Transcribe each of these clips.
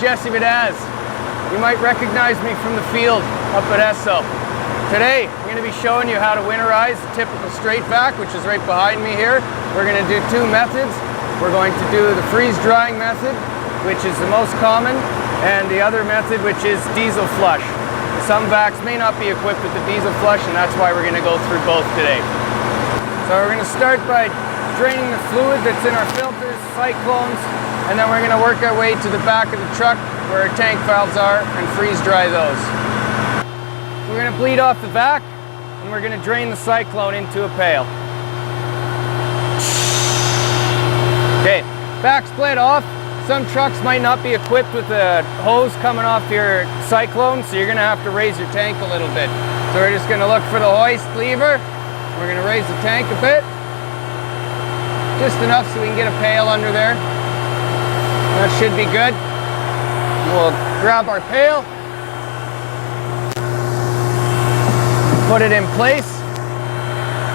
Jesse Vidaz. You might recognize me from the field up at Esso. Today, I'm going to be showing you how to winterize the typical straight vac, which is right behind me here. We're going to do two methods. We're going to do the freeze drying method, which is the most common, and the other method, which is diesel flush. Some vacs may not be equipped with the diesel flush, and that's why we're going to go through both today. So we're going to start by draining the fluid that's in our filters, cyclones, and then we're going to work our way to the back of the truck where our tank valves are and freeze dry those. We're going to bleed off the vac, and we're going to drain the cyclone into a pail. Okay, vac's bled off. Some trucks might not be equipped with a hose coming off your cyclone, so you're going to have to raise your tank a little bit. So we're just going to look for the hoist lever. We're going to raise the tank a bit, just enough so we can get a pail under there. That should be good. We'll grab our pail, put it in place,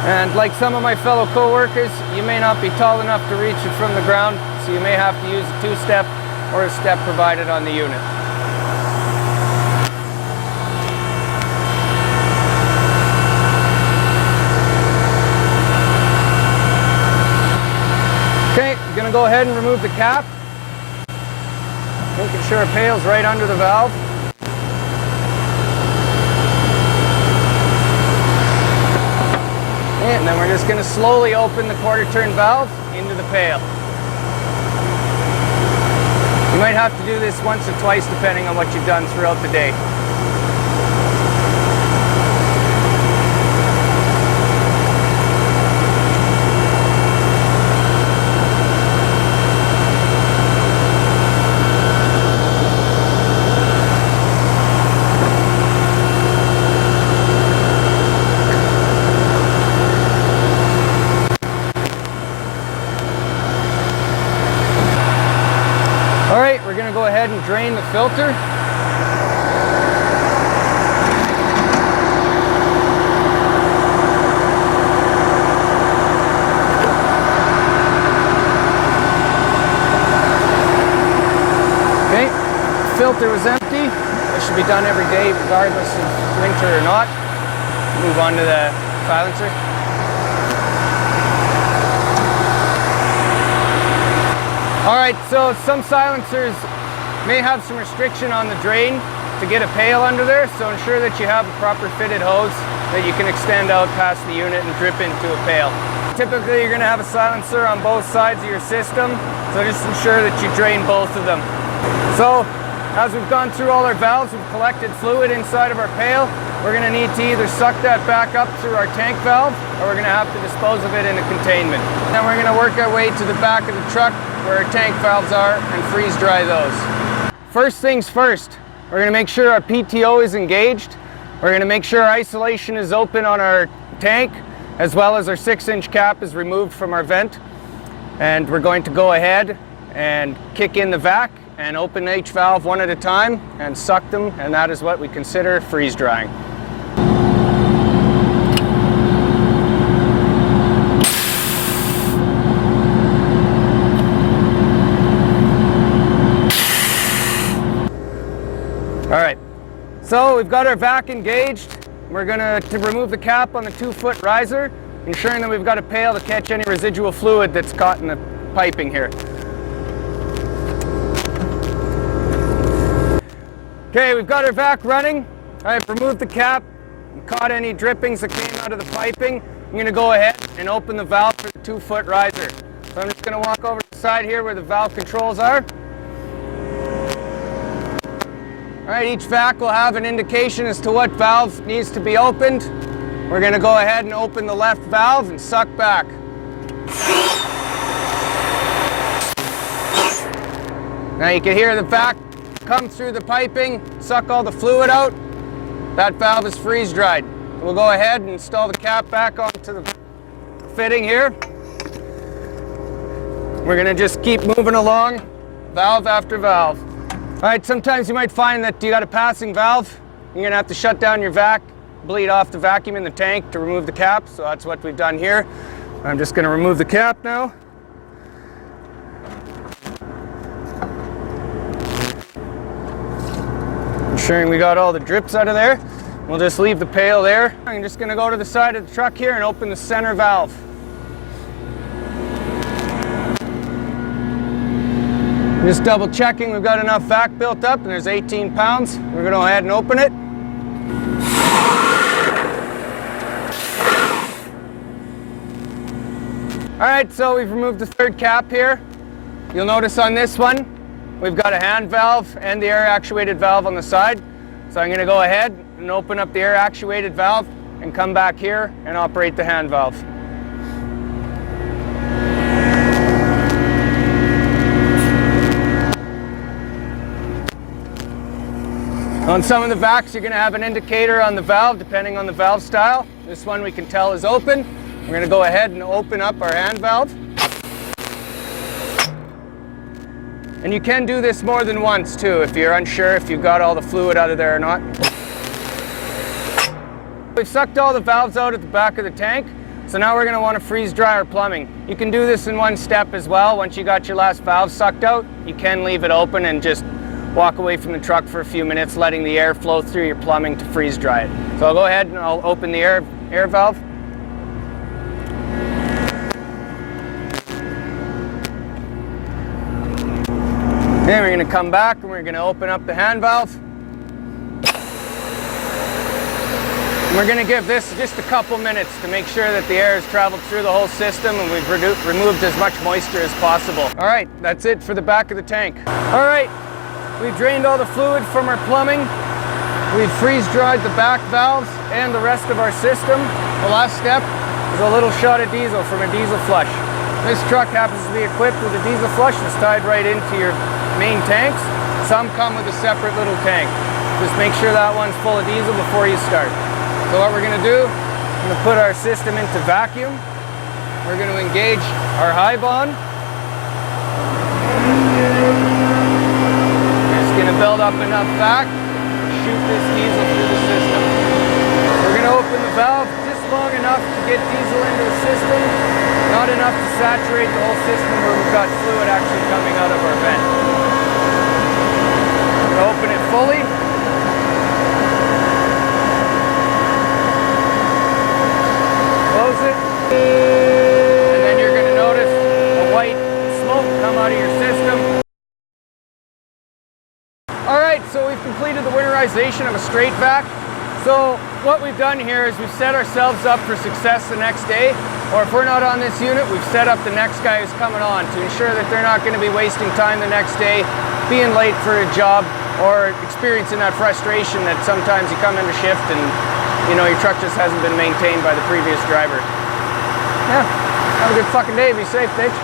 and like some of my fellow co-workers, you may not be tall enough to reach it from the ground, so you may have to use a two-step or a step provided on the unit. Okay, I'm going to go ahead and remove the cap, making sure our pail's right under the valve. And then we're just going to slowly open the quarter-turn valve into the pail. You might have to do this once or twice depending on what you've done throughout the day. Alright, we're going to go ahead and drain the filter. Okay, the filter was empty. This should be done every day regardless of winter or not. Move on to the silencer. Alright, so some silencers may have some restriction on the drain to get a pail under there, so ensure that you have a proper fitted hose that you can extend out past the unit and drip into a pail. Typically you're going to have a silencer on both sides of your system, so just ensure that you drain both of them. So as we've gone through all our valves, we've collected fluid inside of our pail. We're going to need to either suck that back up through our tank valve, or we're going to have to dispose of it in a containment. Then we're going to work our way to the back of the truck where our tank valves are and freeze dry those. First things first, we're going to make sure our PTO is engaged. We're going to make sure our isolation is open on our tank, as well as our 6-inch cap is removed from our vent. And we're going to go ahead and kick in the vac and open each valve one at a time and suck them, and that is what we consider freeze drying. Alright, so we've got our vac engaged. We're going to remove the cap on the 2-foot riser, ensuring that we've got a pail to catch any residual fluid that's caught in the piping here. Okay, we've got our vac running. I've removed the cap and caught any drippings that came out of the piping. I'm going to go ahead and open the valve for the 2-foot riser. So I'm just going to walk over to the side here where the valve controls are. Alright, each vac will have an indication as to what valve needs to be opened. We're going to go ahead and open the left valve and suck back. Now you can hear the vac come through the piping, suck all the fluid out. That valve is freeze dried. We'll go ahead and install the cap back onto the fitting here. We're going to just keep moving along, valve after valve. Alright, sometimes you might find that you got a passing valve. You're going to have to shut down your vac, bleed off the vacuum in the tank to remove the cap, so that's what we've done here. I'm just going to remove the cap now. Ensuring we got all the drips out of there. We'll just leave the pail there. I'm just gonna go to the side of the truck here and open the center valve. Just double checking we've got enough vac built up, and there's 18 pounds. We're gonna go ahead and open it. All right, so we've removed the third cap here. You'll notice on this one, we've got a hand valve and the air actuated valve on the side. So I'm gonna go ahead and open up the air actuated valve and come back here and operate the hand valve. On some of the vacs, you're gonna have an indicator on the valve depending on the valve style. This one we can tell is open. We're gonna go ahead and open up our hand valve. And you can do this more than once too if you're unsure if you've got all the fluid out of there or not. We've sucked all the valves out at the back of the tank, so now we're gonna wanna freeze dry our plumbing. You can do this in one step as well. Once you got your last valve sucked out, you can leave it open and just walk away from the truck for a few minutes, letting the air flow through your plumbing to freeze dry it. So I'll go ahead and I'll open the air valve. Then we're going to come back and we're going to open up the hand valve. And we're going to give this just a couple minutes to make sure that the air has traveled through the whole system and we've removed as much moisture as possible. All right, that's it for the back of the tank. All right, we've drained all the fluid from our plumbing. We've freeze-dried the back valves and the rest of our system. The last step is a little shot of diesel from a diesel flush. This truck happens to be equipped with a diesel flush that's tied right into your main tanks. Some come with a separate little tank. Just make sure that one's full of diesel before you start. So what we're gonna do, we're gonna put our system into vacuum. We're gonna engage our high bond. We're just gonna build up enough vac to shoot this diesel through the system. We're gonna open the valve just long enough to get diesel into the system, not enough to saturate the whole system where we've got fluid actually coming out of our vent. Open it fully. Close it. And then you're going to notice a white smoke come out of your system. All right, so we've completed the winterization of a straight vac. So what we've done here is we've set ourselves up for success the next day, or if we're not on this unit, we've set up the next guy who's coming on to ensure that they're not going to be wasting time the next day, being late for a job, or experiencing that frustration that sometimes you come into shift and you know your truck just hasn't been maintained by the previous driver. Yeah, have a good fucking day, be safe, bitch.